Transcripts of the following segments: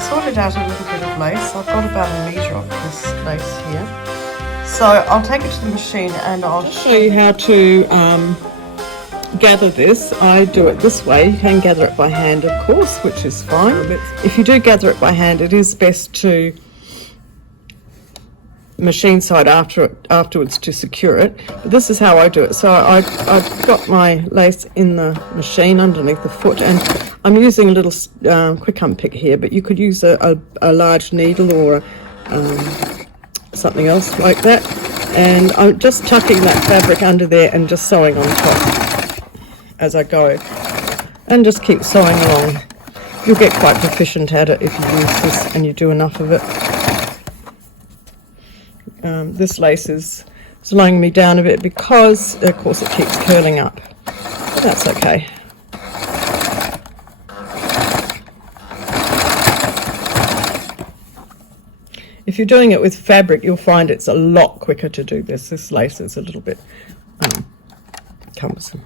sorted out a little bit of lace. I've got about a metre of this lace here. So I'll take it to the machine and I'll show you how to gather this. I do it this way. You can gather it by hand, of course, which is fine. But if you do gather it by hand, it is best to machine side afterwards to secure it. But this is how I do it. So I've got my lace in the machine underneath the foot, and I'm using a little quick unpick here, but you could use a large needle or something else like that. And I'm just tucking that fabric under there and just sewing on top as I go, and just keep sewing along. You'll get quite proficient at it if you use this and you do enough of it. This lace is slowing me down a bit because, of course, it keeps curling up. But that's okay. If you're doing it with fabric, you'll find it's a lot quicker to do this. This lace is a little bit cumbersome.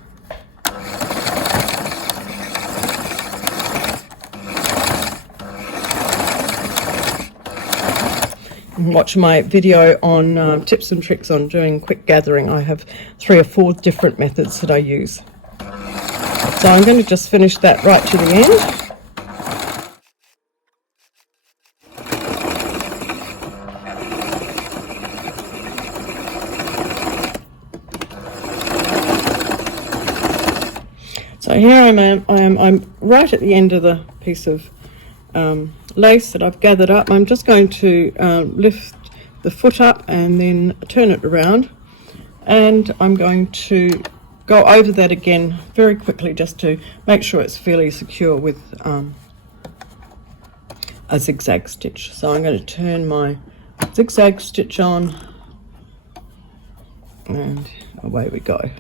Watch my video on tips and tricks on doing quick gathering. I have 3 or 4 different methods that I use. So I'm going to just finish that right to the end. So here I'm right at the end of the piece of lace that I've gathered up. I'm just going to lift the foot up and then turn it around, and I'm going to go over that again very quickly just to make sure it's fairly secure with a zigzag stitch. So I'm going to turn my zigzag stitch on, and away we go.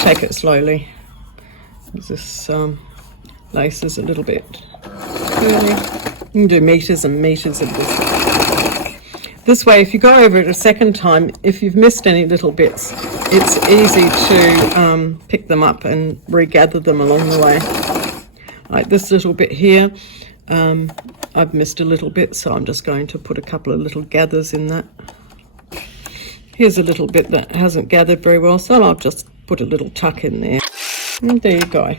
Take it slowly. This lace is a little bit curly. You can do meters and meters of this. This way, if you go over it a second time, if you've missed any little bits, it's easy to pick them up and regather them along the way. Like this little bit here, I've missed a little bit, so I'm just going to put a couple of little gathers in that. Here's a little bit that hasn't gathered very well, so I'll just put a little tuck in there. And there you go.